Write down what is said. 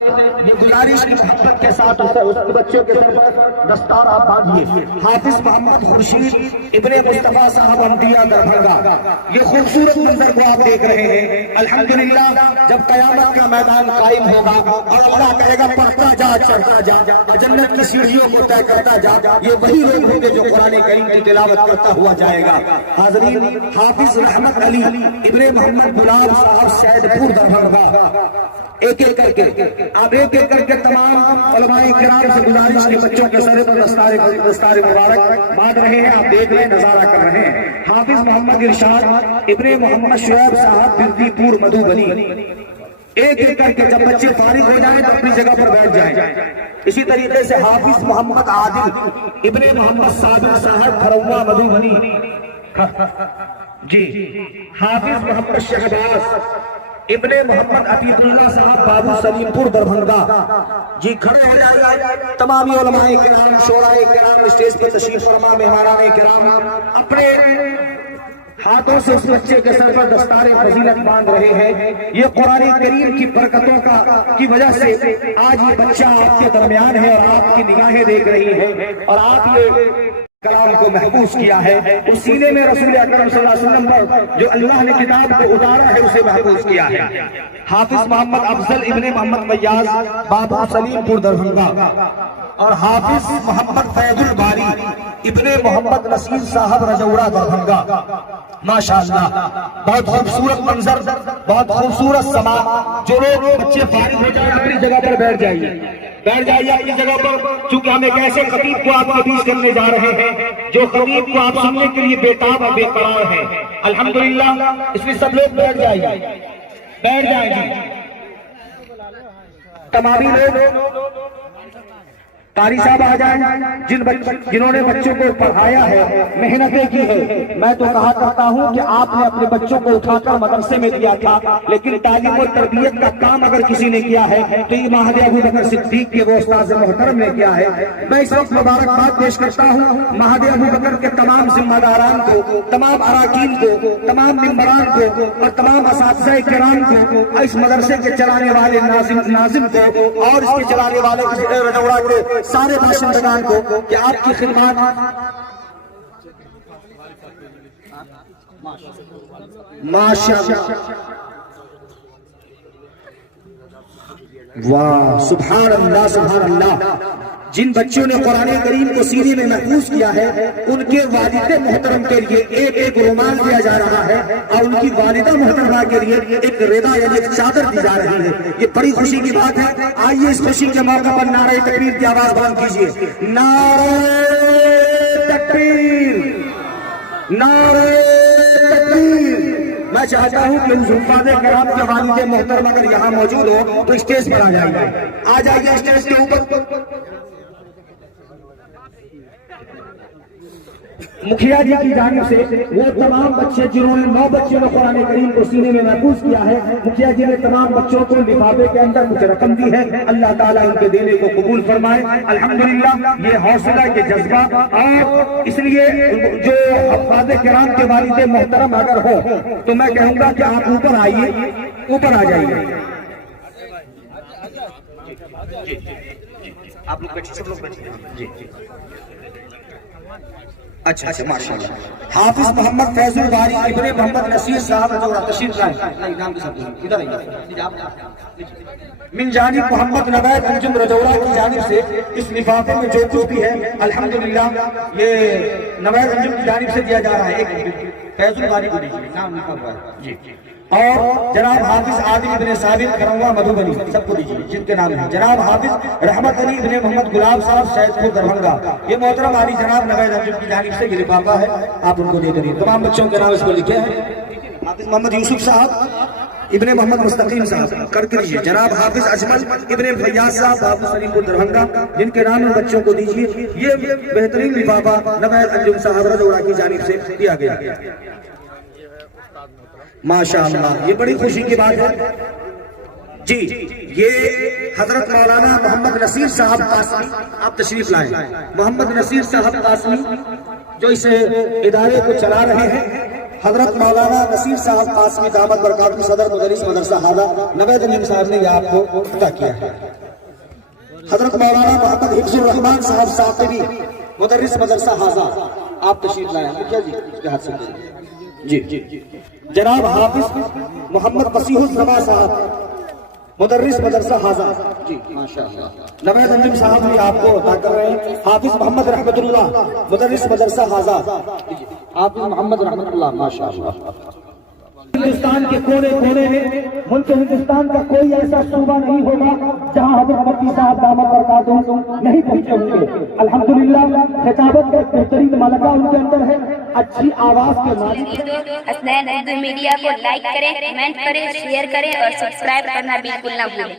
یہ گزارش کی محبت کے ساتھ اس بچوں کے سر پر دستار آپ باندھیے۔ حافظ محمد خورشید ابن مصطفیٰ صاحب امدیہ دربھنگا، یہ خوبصورت منظر کو آپ دیکھ رہے ہیں۔ الحمدللہ جب قیامت کا میدان قائم ہوگا اور اللہ کہے گا پڑھتا جا چڑھتا جا، جنت کی سیڑھیوں کو طے کرتا جا، یہ وہی لوگ ہوں گے جو قرآن کریم کی تلاوت کرتا ہوا جائے گا۔ حاضرین، حافظ رحمت علی ابن محمد غلام صاحب سید پور دربھنگا، ایک ایک کر کے آپ ایک ایک کر کے تمام علماء کرام سے گزارش کے بچوں کے سر پر دستار مبارک باندھ رہے ہیں، آپ دیکھ رہے ہیں، نظارہ کر رہے ہیں۔ حافظ محمد ارشاد ابن محمد شعیب صاحب بردی پور مدھوبنی، ایک ایک کر کے جب بچے فارغ ہو جائیں تو اپنی جگہ پر بیٹھ جائیں۔ اسی طریقے سے حافظ محمد عادل ابن محمد صابر صاحب کھروا مدھوبنی، جی حافظ محمد شہباز ابن محمد عتیق اللہ صاحب بابو سلیم پور دربھنگا، جی کھڑے ہو جائے تمامی علماء کرام، شعراء کرام، اسٹیج پہ تشریف فرما مہمانان کرام اپنے ہاتھوں سے اس بچے کے سر پر دستار فضیلت باندھ رہے ہیں۔ یہ قرآن کریم کی برکتوں کی وجہ سے آج یہ بچہ آپ کے درمیان ہے اور آپ کی نگاہیں دیکھ رہی ہیں اور آپ یہ کلام کو محفوظ کیا ہے، اس سینے میں رسول اکرم صلی اللہ علیہ وسلم پر جو اللہ نے کتاب کو اتارا ہے اسے محفوظ کیا ہے۔ حافظ محمد افضل ابن محمد فیاض بابو سلیم پور دربھنگا اور حافظ محمد فیض الباری ابن محمد نصیر صاحب رجوڑا دربھنگا۔ ماشاءاللہ بہت خوبصورت منظر، بہت خوبصورت سما۔ جو لوگ بچے فارغ ہو جائیں اپنی جگہ پر بیٹھ جائیے، بیٹھ جائیے اپنی جگہ پر، چونکہ ہم ایک ایسے خطیب کو آپ کے بیچ کرنے جا رہے ہیں جو خطیب کو آپ سننے کے لیے بےتاب اور بے قرار ہے۔ الحمدللہ اس میں سب لوگ بیٹھ جائیے، بیٹھ جائیں گے تمامی لوگ۔ قاری صاحب آ جائیں جنہوں نے بچوں کو پڑھایا ہے، محنتیں کی ہے۔ میں تو کہا کرتا ہوں کہ آپ نے اپنے بچوں کو اٹھا کر مدرسے میں دیا تھا، لیکن تعلیم و تربیت کا کام اگر کسی نے کیا ہے تو یہ مہدی ابوبکر صدیق کے وہ استاذ محترم نے کیا ہے۔ میں اس وقت مبارکباد پیش کرتا ہوں مہدی ابوبکر کے تمام ذمہ داران کو، تمام اراکین کو، تمام ممبران کو اور تمام اساتذہ کرام کو، اس مدرسے کے چلانے والے ناظم کو اور اس کے چلانے والے رجوڑا کے سارے باشندگان کو کہ آپ کی خدمات ماشاءاللہ، واہ سبحان اللہ سبحان اللہ۔ جن بچوں نے قرآن کریم کو سینے میں محفوظ کیا ہے ان کے والد محترم کے لیے ایک ایک رومال دیا جا رہا ہے اور ان کی والدہ محترمہ کے لیے ایک رضا یعنی ایک چادر دی جا رہی ہے۔ یہ بڑی خوشی کی بات ہے۔ آئیے اس خوشی کے موقع پر نعرہ تکبیر کی آواز بلند کیجیے۔ نعرہ تکبیر، نعرہ تکبیر۔ میں چاہتا ہوں کہ حضرات کرام کے والد محترم اگر یہاں موجود ہو تو اسٹیج پر آ جائیے، آ جائیے اسٹیج کے اوپر۔ مکھیا جی کی جانب سے وہ تمام بچے جنہوں نے 9 بچوں نے قرآن کریم کو سینے میں محفوظ کیا ہے، مکھیا جی نے تمام بچوں کو لفافے کے اندر کچھ رقم دی ہے، اللہ تعالیٰ ان کے دینے کو قبول فرمائے۔ الحمدللہ یہ حوصلہ، یہ جذبہ، اور اس لیے جو حفاظ کرام کے والد محترم اگر ہو تو میں کہوں گا کہ آپ اوپر آئیے، اوپر آ جائیے۔ آپ لوگ بیٹھیے، سب لوگ بیٹھیے۔ جی اچھا اچھا ماشاءاللہ۔ حافظ محمد فیض الباری ابن محمد نصیر صاحب رجوڑا تشریف لائیں، ادھر آئیے۔ من جانب محمد نوید انجم رجوڑا کی جانب سے اس لفافے میں جو کچھ بھی ہے الحمدللہ یہ نوید انجم کی جانب سے دیا جا رہا ہے۔ ایک فیض الباری کو دیجیے، نام لکھا ہوا ہے جی، اور جناب حافظ عادل ابن ثابت کھروا مدھوبنی سب کو دیجیے جن کے نام ہیں۔ جناب حافظ رحمت علی ابن محمد غلام صاحب سید پور دربھنگا، یہ محترم علی جناب نوید انجم کی جانب سے یہ لفافہ ہے، آپ ان کو دے دیجیے۔ تمام بچوں کے نام اس کو لکھے ہیں۔ حافظ محمد یوسف صاحب ابن محمد مستقیم صاحب کر کے دیجیے۔ جناب حافظ اجمل ابن فیاض صاحب بابو سلیم پور دربھنگا، جن کے نام ان بچوں کو دیجیے۔ یہ بہترین لفافہ نوید انجم صاحب رجوڑا کی جانب سے دیا گیا۔ ماشاءاللہ یہ بڑی خوشی کی بات ہے جی۔ یہ حضرت مولانا محمد نصیر صاحب قاسمی، آپ تشریف لائیں۔ محمد نصیر صاحب قاسمی جو اس ادارے کو چلا رہے ہیں حضرت مولانا نصیر صاحب قاسمی دامت برکاتہ صدر مدرس مدرسہ حاضہ نوید امین صاحب نے یہ آپ کو عطا کیا ہے. حضرت مولانا محمد حفظ الرحمان صاحب ثاقبی مدرس مدرسہ حاضہ آپ تشریف لائے ہیں کیا جی اس کے ہاتھ سے جی. جناب حافظ محمد فصیح الزما صاحب مدرس مدرسہ حاضہ جی ماشاءاللہ. نوید امین صاحب بھی آپ کو عطا کر رہے ہیں. حافظ محمد رحمت اللہ مدرس مدرسہ حاضہ حافظ محمد رحمت اللہ ماشاءاللہ. ہندوستان کے کونے کونے میں ملک ہندوستان کا کوئی ایسا صوبہ نہیں ہوگا جہاں حضرت مفتی صاحب دامت برکاتہ نہیں پہنچے ہوں گے. الحمدللہ خطابت کا بہترین ملکہ ان کے اندر ہے. اچھی آواز کے مالک. حسنین اردو میڈیا کو لائک کریں، کمنٹ کریں، شیئر کریں اور سبسکرائب کرنا بالکل نہ بھولیں.